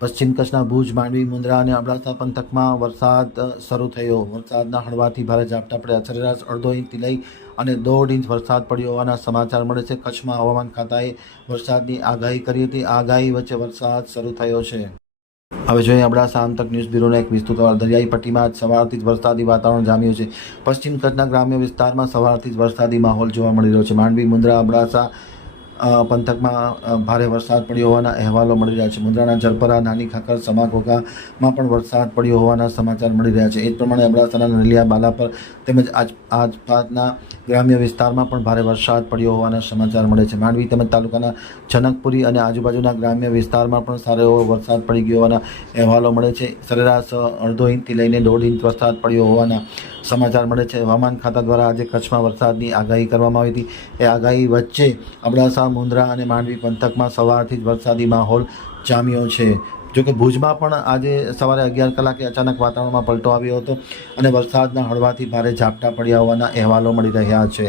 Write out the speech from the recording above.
પશ્ચિમ કચ્છના ભુજ, માંડવી, મુન્દ્રા અને અબડાસા પંથકમાં વરસાદ શરૂ થયો. વરસાદના હળવાથી ભારે ઝાપટા પડ્યા. સરેરાશ અડધો ઇંચથી લઈ અને 1.5 ઇંચ વરસાદ પડ્યો હોવાના સમાચાર મળે છે. કચ્છમાં હવામાન ખાતાએ વરસાદની આગાહી કરી હતી. આગાહી વચ્ચે વરસાદ શરૂ થયો છે. હવે જોઈએ અબડાસા આમતક ન્યૂઝ બ્યુરોનો એક વિસ્તૃત અહેવાલ. દરિયાઈ પટ્ટીમાં આજ સવારથી જ વરસાદી વાતાવરણ જામ્યું છે. પશ્ચિમ કચ્છના ગ્રામ્ય વિસ્તારમાં સવારથી જ વરસાદી માહોલ જોવા મળી રહ્યો છે. માંડવી, મુન્દ્રા, અબડાસા પંથકમાં ભારે વરસાદ પડ્યો હોવાના અહેવાલો મળી રહ્યા છે. મુન્દ્રાના જરપરા, નાની ખાખર, સમાઘોઘામાં પણ વરસાદ પડ્યો હોવાના સમાચાર મળી રહ્યા છે. એ જ પ્રમાણે અબડાસાના નલિયા, બાલાપર તેમજ આસપાસના ગ્રામ્ય વિસ્તારમાં પણ ભારે વરસાદ પડ્યો હોવાના સમાચાર મળે છે. માંડવી તેમજ તાલુકાના જનકપુરી અને આજુબાજુના ગ્રામ્ય વિસ્તારમાં પણ સારો એવો વરસાદ પડી ગયો હોવાના અહેવાલો મળે છે. સરેરાશ અડધો ઇંચથી લઈને 1.5 ઇંચ વરસાદ પડ્યો હોવાના સમાચાર મળે છે. હવામાન ખાતા દ્વારા આજે કચ્છમાં વરસાદની આગાહી કરવામાં આવી હતી. એ આગાહી વચ્ચે અબડાસા, મુન્દ્રા અને માંડવી પંથકમાં સવારથી જ વરસાદી માહોલ જામ્યો છે. જોકે ભુજમાં પણ આજે સવારે 11 કલાકે અચાનક વાતાવરણમાં પલટો આવ્યો હતો અને વરસાદના હળવાથી ભારે ઝાપટા પડ્યા હોવાના અહેવાલો મળી રહ્યા છે.